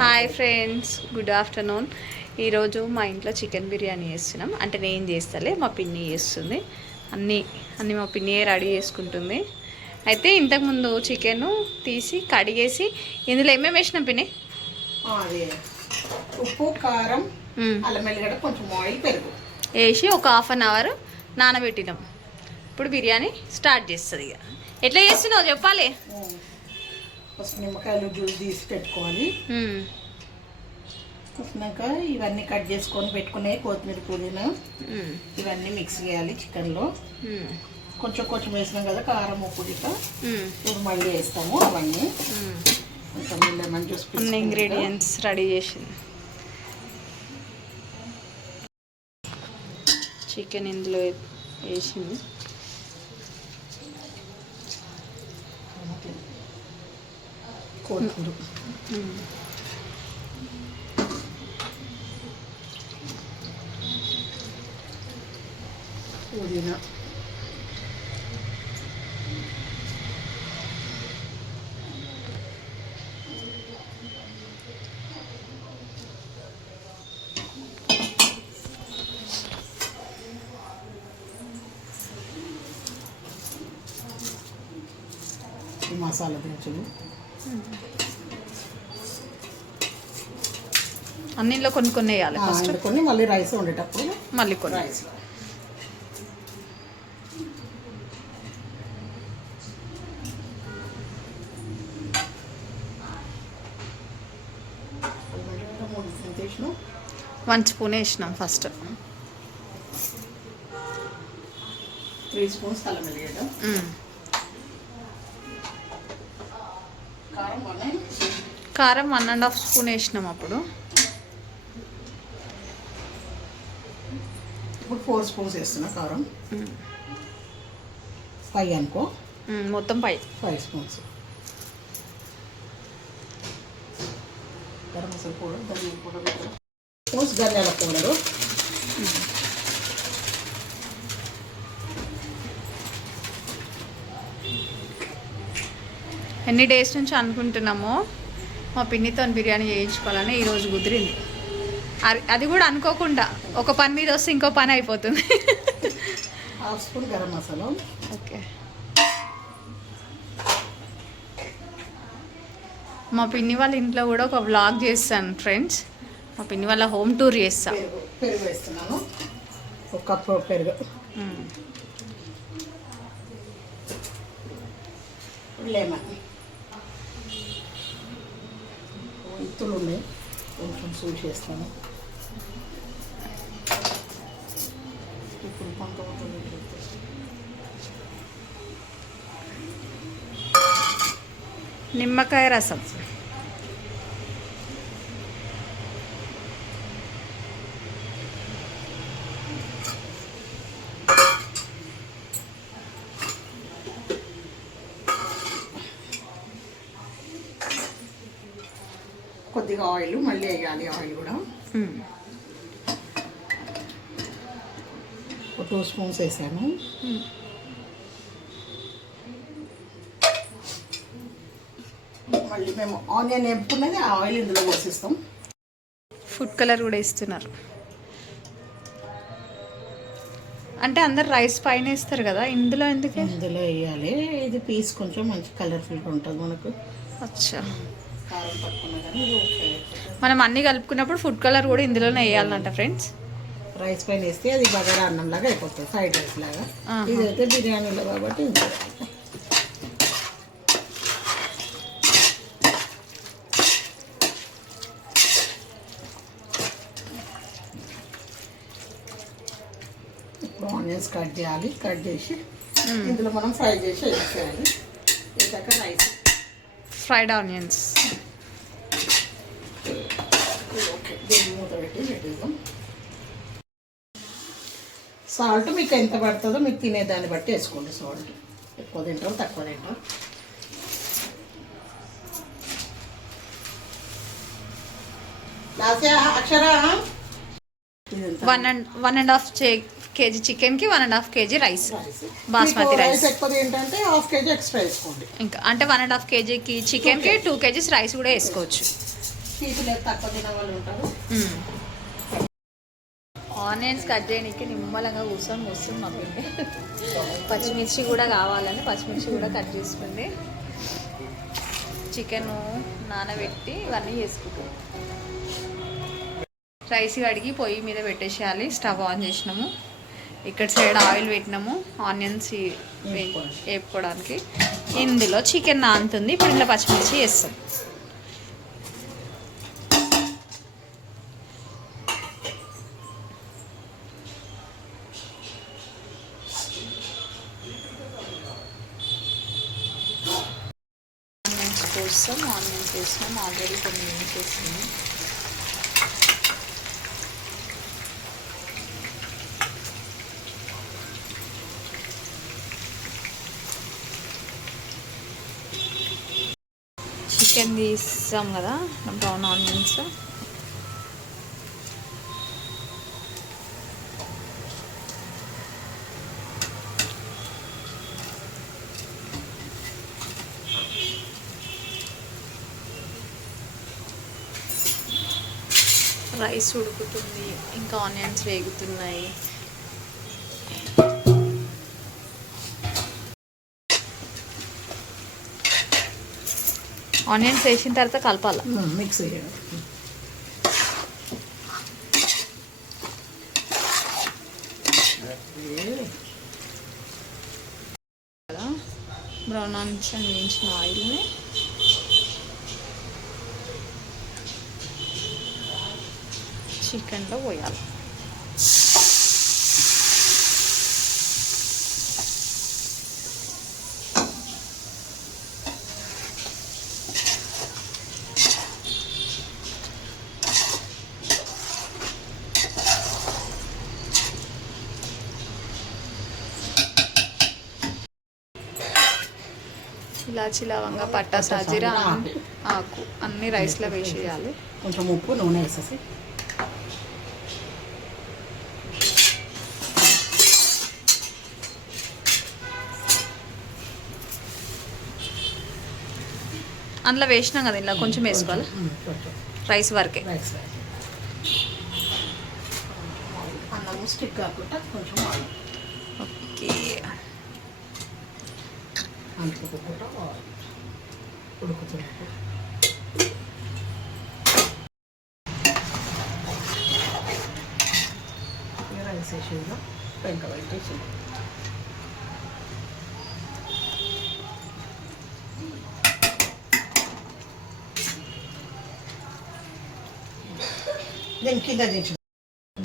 Hi friends, good afternoon. ఈరోజు మా ఇంట్లో చికెన్ బిర్యానీ చేస్తున్నాం. అంటే నేను చేస్తాలే, మా పిన్ని చేస్తుంది. అన్నీ మా పిన్నియే రెడీ చేసుకుంటుంది. అయితే ఇంతకుముందు చికెన్ తీసి కడిగేసి ఇందులో ఏమేమి వేసినాం పిన్ని? ఉప్పు, కారం, అల్లం వెల్లిగడ్డ, కొంచెం ఆయిల్, పెరుగు వేసి ఒక హాఫ్ అన్ అవర్ నానబెట్టినాం. ఇప్పుడు బిర్యానీ స్టార్ట్ చేస్తుంది. ఇక ఎట్లా చేస్తున్నావు చెప్పాలి. ఫస్ట్ నిమ్మకాయలు జ్యూస్ తీసి పెట్టుకోవాలి. వచ్చినాక ఇవన్నీ కట్ చేసుకొని పెట్టుకునే కొత్తిమీర, పుదీనా ఇవన్నీ మిక్స్ చేయాలి చికెన్లో. కొంచెం కొంచెం వేసినాం కదా కారం, ఉప్పు గిట్ట. ఇప్పుడు మళ్ళీ వేస్తాము అవన్నీ. లెమన్ జ్యూస్ అన్ని ఇంగ్రీడియంట్స్ రెడీ చేసింది. చికెన్ ఇందులో వేసింది. కొత్తిమీర, పుదీనా, మసాలా దినుసులు అన్నిలో కొన్ని కొన్ని వేయాలి. ఫస్ట్ కొన్ని, మళ్ళీ రైస్ వండేటప్పుడు మళ్ళీ కొన్ని రైస్. వన్ స్పూన్ వేసినాం ఫస్ట్. 3 స్పూన్స్ అల్లం వెల్లిగడ్డ, కారం 1.5 స్పూన్ వేసినాం. అప్పుడు 4 స్పూన్స్ వేస్తున్నా కారం. 5 అనుకో, మొత్తం 5 స్పూన్స్. గరం మసాలా పౌడర్, ధనియాల పౌడర్, స్పూన్స్ ధనియాల పౌడరు. ఎన్ని డేస్ నుంచి అనుకుంటున్నామో మా పిన్నితో బిర్యానీ చేయించుకోవాలని ఈరోజు కుదిరింది. అది కూడా అనుకోకుండా ఒక పని మీద వస్తే ఇంకో పని అయిపోతుంది. 1/2 స్పూన్ గరం మసాలా. ఓకే. మా పిన్ని వాళ్ళ ఇంట్లో కూడా ఒక వ్లాగ్ చేస్తాను ఫ్రెండ్స్. మా పిన్ని వాళ్ళ హోమ్ టూర్ చేస్తాను. పెరుగు వేస్తున్నాను, 1 కప్పు పెరుగు. లెమన్, ఇత్తులు ఉన్నాయి, కొంచెం సూట్ చేస్తాను. ఇప్పుడు నిమ్మకాయ రసం, కొద్దిగా ఆయిల్ మళ్ళీ వేయాలి. ఆయిల్ కూడా 2 స్పూన్స్ వేసాను. మళ్ళీ మేము ఆనియన్ వేపుకున్నది ఆ ఆయిల్ ఇందులో పోసిస్తాం. ఫుడ్ కలర్ కూడా ఇస్తున్నారు. అంటే అందరు రైస్ పైన వేస్తారు కదా, ఇందులో ఎందుకు? ఇందులో వేయాలి, ఇది పీస్ కొంచెం మంచి కలర్ఫుల్గా ఉంటుంది మనకు. అచ్చా. కారం పట్టుకున్నా కానీ మనం అన్నీ కలుపుకున్నప్పుడు ఫుడ్ కలర్ కూడా ఇందులోనే వేయాలంట ఫ్రెండ్స్. రైస్ పైన వేస్తే అది బగారా అన్నం లాగా అయిపోతుంది, ఫ్రైడ్ రైస్ లాగా. ఇదైతే బిర్యానీలో కాబట్టి ఇప్పుడు ఆనియన్స్ కట్ చేయాలి. కట్ చేసి ఇందులో మనం ఫ్రై చేసి వేసేయాలి. వేసాక రైస్, ఫ్రైడ్ ఆనియన్స్. మూత పెట్టి పెట్టేద్దాం. సాల్ట్ మీకు ఎంత పడుతుందో మీకు తినేదాన్ని బట్టి వేసుకోండి. సాల్ట్ ఎక్కువ తింటారు, తక్కువ తింటారు. అక్షర 1.5 kg చికెన్కి 1.5 kg రైస్, బాస్మతి రైస్. ఎక్కువ ఏంటంటే 1/2 kg ఎక్స్ట్రా వేసుకోండి. ఇంకా అంటే 1.5 kgకి చికెన్కి 2 kgs రైస్ కూడా వేసుకోవచ్చు. తీపిలేదు తక్కువ తినే వాళ్ళు ఉంటారు. ఆనియన్స్ కట్ చేయడానికి నిమ్మలంగా కూర్చొని వస్తుంది మా పిండి. పచ్చిమిర్చి కూడా కావాలని పచ్చిమిర్చి కూడా కట్ చేసుకుంది. చికెన్ నానబెట్టి ఇవన్నీ చేసుకుంటాం. రైస్ కడిగి పొయ్యి మీద పెట్టేసేయాలి. స్టవ్ ఆన్ చేసినాము. ఇక్కడ సైడ్ ఆయిల్ పెట్టినాము ఆనియన్స్ వేపుకోవడానికి. ఇందులో చికెన్ నానుతుంది. ఇప్పుడు ఇందులో పచ్చిమిర్చి వేస్తాం. ఆనియన్స్ కోసం ఆనియన్స్ వేసినాం. ఆల్రెడీ కొన్ని వేసేస్తున్నాం. చికెన్ తీస్తాం కదా బ్రౌన్ ఆనియన్స్. రైస్ ఉడుకుతుంది, ఇంకా ఆనియన్స్ వేగుతున్నాయి. ఆనియన్స్ వేసిన తర్వాత కలపాలి. మిక్స్ చేయాలి. బ్రౌన్ ఆనియన్స్ వేయించిన ఆయిల్ని చికెన్లో పోయాలి. ఇలాచి లవంగా పట్టా సాజీరా ఆకు అన్ని రైస్లో వేసేయాలి. కొంచెం ఉప్పు నూనె వేసేసి అందులో వేసినాం కదా, ఇలా కొంచెం వేసుకోవాలి. రైస్ వరకే. అన్నము స్టిక్ కాకుండా కొంచెం ఓకే. అంటుకోకుండా ఉడుకుతుంది. రైస్ వేసేదా పెంక పెట్టేసి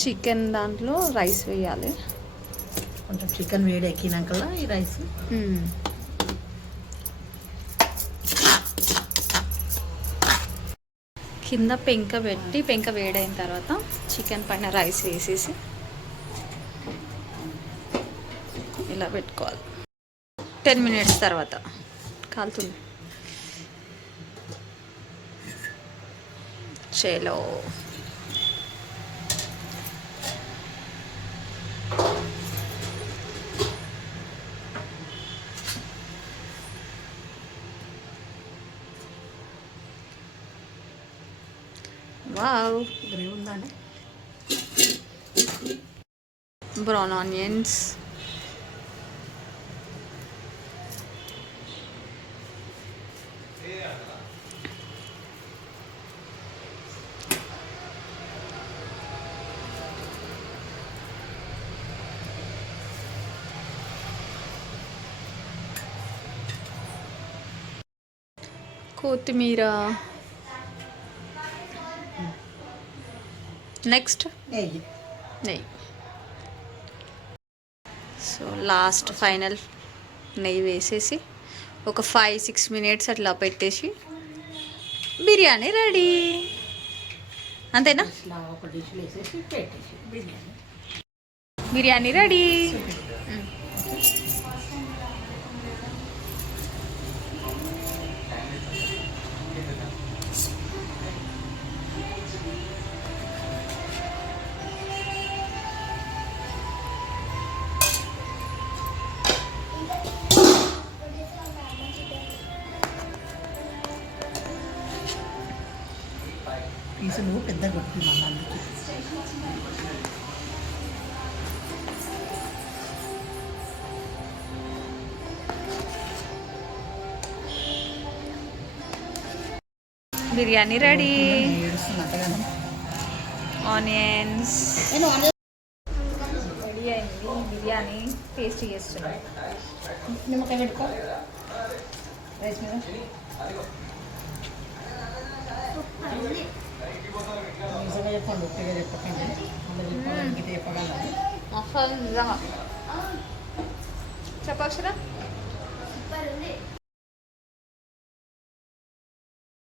చికెన్ దాంట్లో రైస్ వేయాలి. కొంచెం చికెన్ వేడి ఎక్కినాక ఈ రైస్ కింద పెంక పెట్టి పెంక వేడైన తర్వాత చికెన్ పైన రైస్ వేసేసి ఇలా పెట్టుకోవాలి. 10 minutes తర్వాత కాలుతుంది. చలో వావ్. గ్రేవీ ఉందండి. బ్రౌన్ ఆనియన్స్, కొత్తిమీర, నెక్స్ట్ నెయ్యి. సో లాస్ట్ ఫైనల్ నెయ్యి వేసేసి ఒక 5-6 minutes అట్లా పెట్టేసి బిర్యానీ రెడీ. అంతేనా? ఒక డిష్ వేసేసి పెట్టేసి బిర్యానీ రెడీ. పీసులు పెద్ద కొట్టుకున్నాను అందుకే. బిర్యానీ రెడీ. ఏడుస్తున్నట్టుగాను. ఆనియన్స్ నేను రెడీ అయింది. బిర్యానీ టేస్ట్ చేస్తున్నాం. నిమ్మకాయ పెట్టుకో రైస్ మీద. నిజంగా చెప్పండి, ఉప్పిగా చెప్పకండి. అందరు చెప్పాలి, చెప్పగలరు. అసలు నిజంగా చెప్పక్షరా. సూపర్ ఉంది.